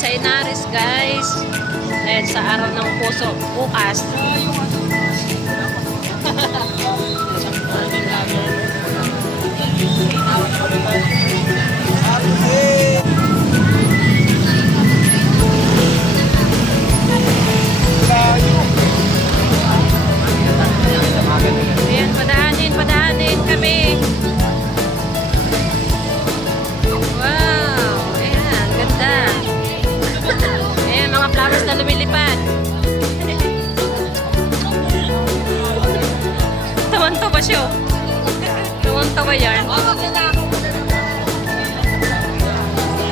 sa Inaris, guys. Dahil sa araw ng puso, bukas. Ayan, padaanin kami. Wow, ayan, ganda. Ayan, mga flowers na lumilipad. Tawan-tawa siya. Tawan-tawa yan.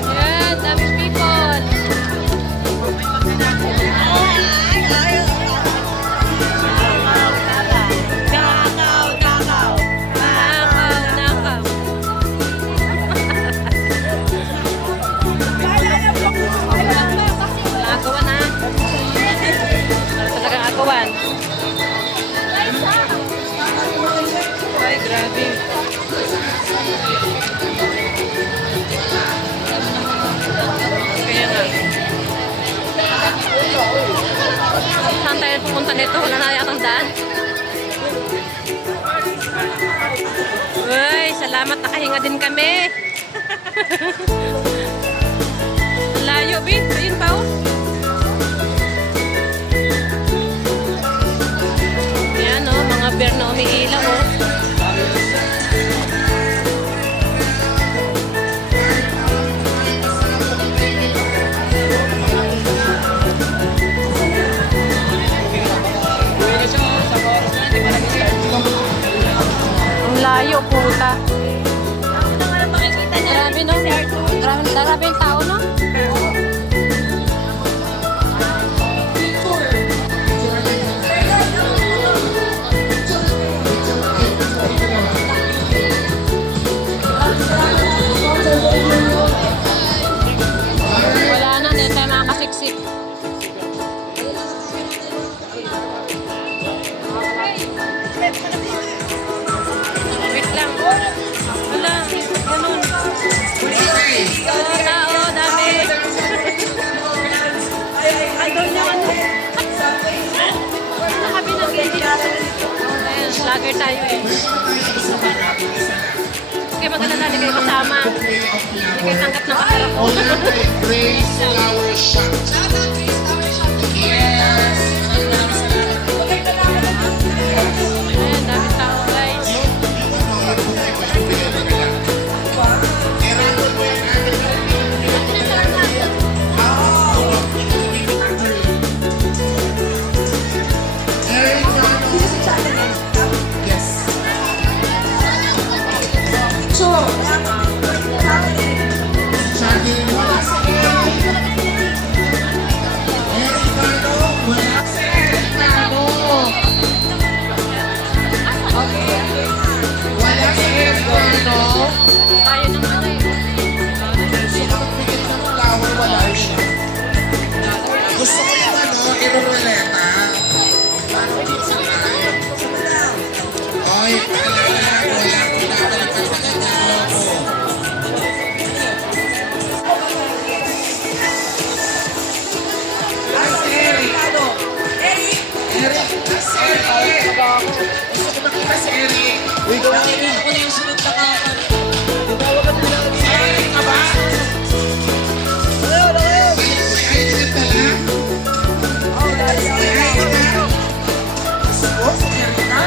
Ayan, daming people. Ay, grabe. Kaya nga. Saan tayo pupunta nito? Wala na yatang daan. Uy, salamat. Nakahinga din kami. Layo, Bin. Ayun pa, oh. Ayan, oh. Mga bear na umiilaw, oh. Layo, puta. Grabe, no? Grabe yung tao, no? Wala na, hindi tayo makakasiksik. Wait lang. Wala. Ganun. Tao, dami. Andun yung ano. Nakabi ng gilid. Ayan, vlogger tayo eh. Okay, maganda na kayo kasama. Hindi kayo tanggap ng kasarap ko. Grace Flower Shop. Yes. Ayan, dami tao guys. Tayo ng ano eh. Gusto ko yung ano, iruruleta. Oy, paalala, wala ko nabalik ang pagkakao ko. Eric! Gusto ko makita si Eric. Uy, gawin ako na yung sunod na kapan. Eric ka ba? May ID ka lang? May ID ka? Oh, si Erika?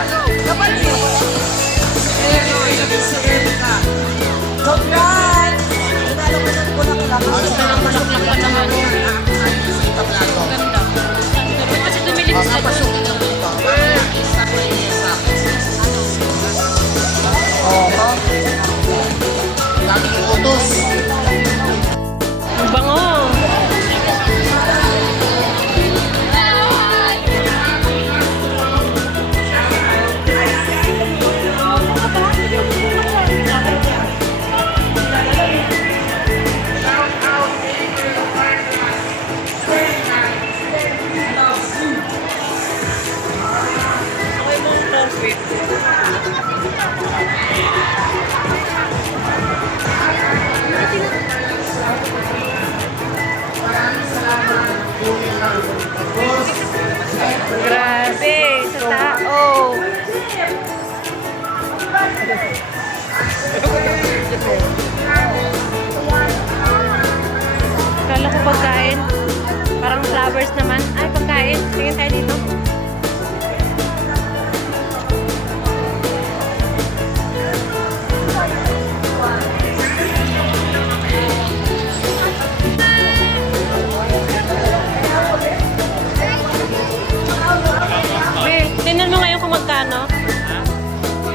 Si Erika. Congrats! Nanalo ko ng bulaklak. Bulaklak pa naman. Ganda. Ba't kasi dumilim sa Daming utos. ang bango.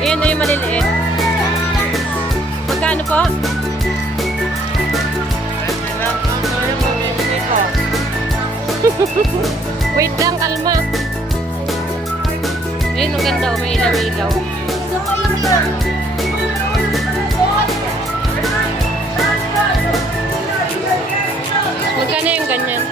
Ayan na yung maliliit. Magkano po? Wait lang, kalma. Ayun, ang ganda. May ilaw-ilaw. Magkano yung ganyan?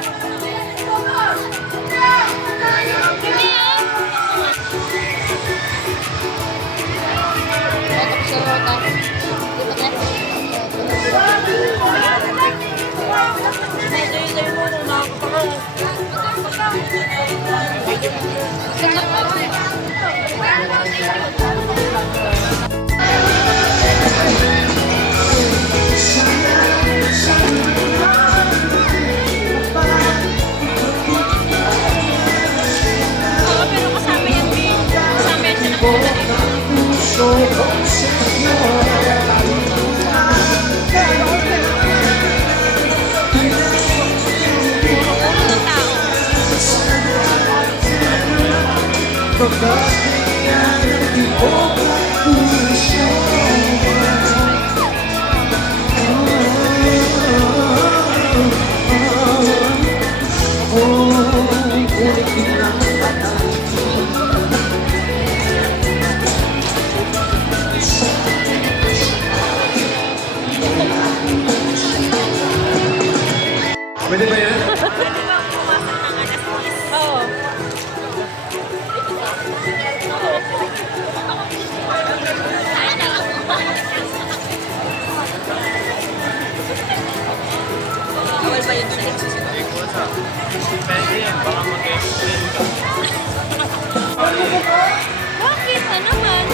Oo, pero kasama yan din. Kasama yan siya ng pula dito. Puro ng tao. Pwede ba yan? Oo. Bawal ba yun sa exercise? Bakit na naman?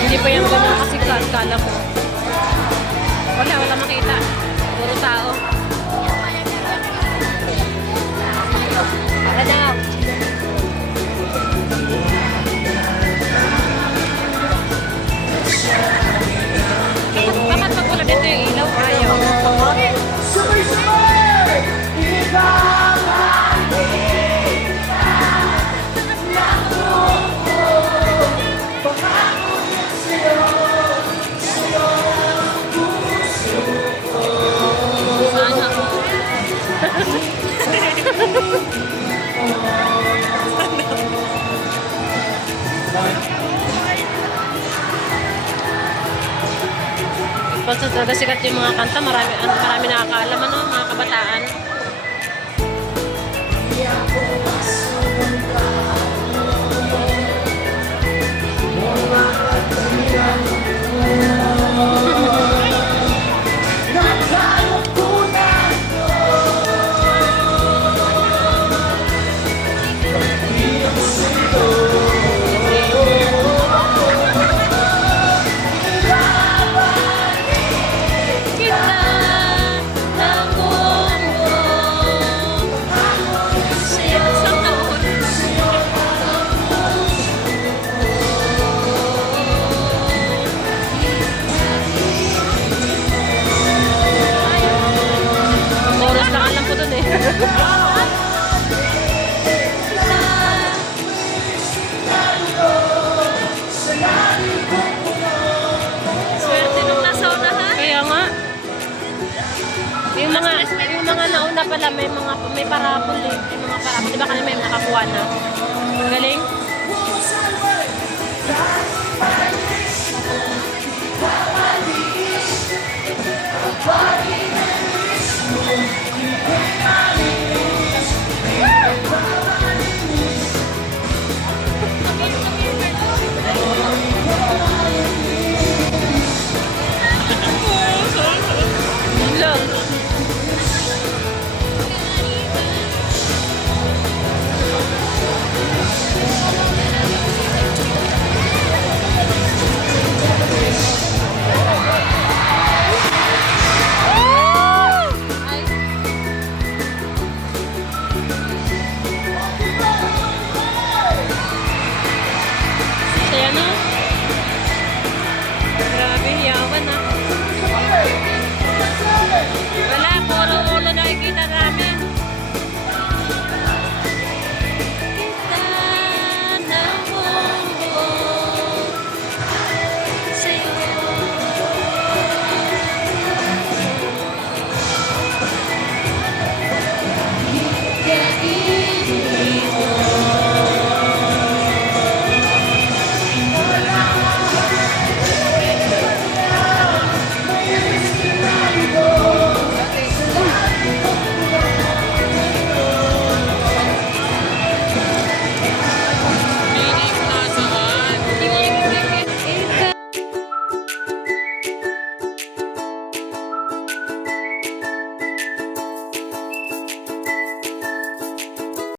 Hindi pa yung ganun kasi kala ko. Wala makita. Puro tao. Ano? Bakit pag wala dito yung ilaw? Ayaw. Pag talaga sikat yung mga kanta, marami nakakaalam, ano, mga kabataan. Oras lang alam ko dun eh. Swerte nung nasa unahan. Kaya nga. Yung mga nauna pala may parapol eh. May mga parapol. Di ba kanina may nakakuha na? Galing?